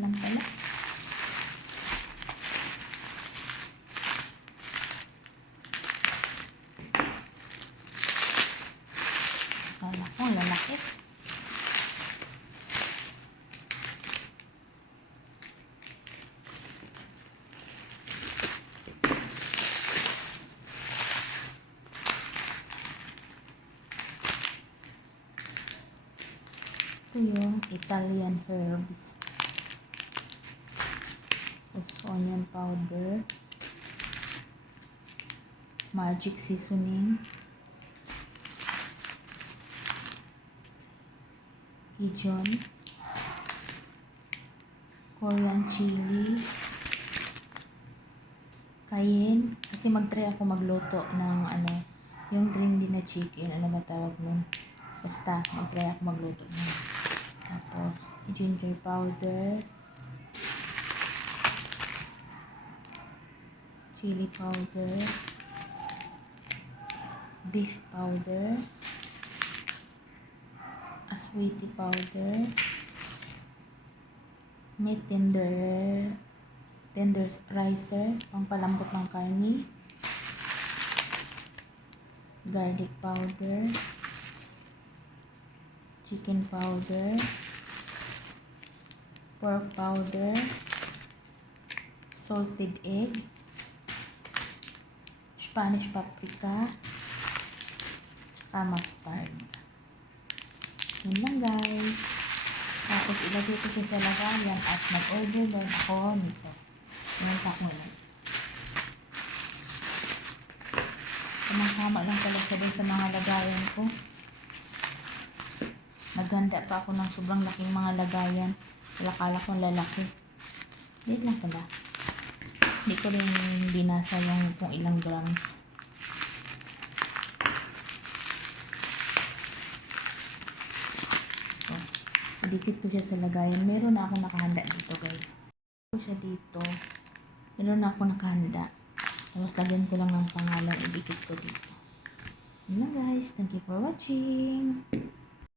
lang pala. Akala ko ang lalaki. Ito yung Italian herbs. Tapos onion powder. Magic seasoning. Dijon. Korean chili. Cayenne. Kasi mag-try ako magluto ng yung trindy na chicken. Ano ba tawag nun? Basta, mag-try ako magluto nun. Tapos, ginger powder. Chili powder. Beef powder. Aswiti powder. May tenderizer, pangpalambot ng karni. Garlic powder. Chicken powder. Pork powder. Salted egg. Spanish paprika. Tsaka mustard. Yun lang guys. Tapos ilagay ko siya sa lagayan at mag-order doon ako nito. Nuntak mo lang. Tamang-tama lang pala siya doon sa mga lagayan ko. Naghanda pa ako ng sobrang laking mga lagayan. Kala kong lalaki. Hindi lang pala. Hindi ko rin binasa yung kung ilang grams. So, idikit ko siya sa lagayan. Meron na ako nakahanda dito guys. Ko siya dito. Meron na ako nakahanda. Tapos lagyan ko lang ng pangalan. Idikit ko dito. Yun na guys. Thank you for watching.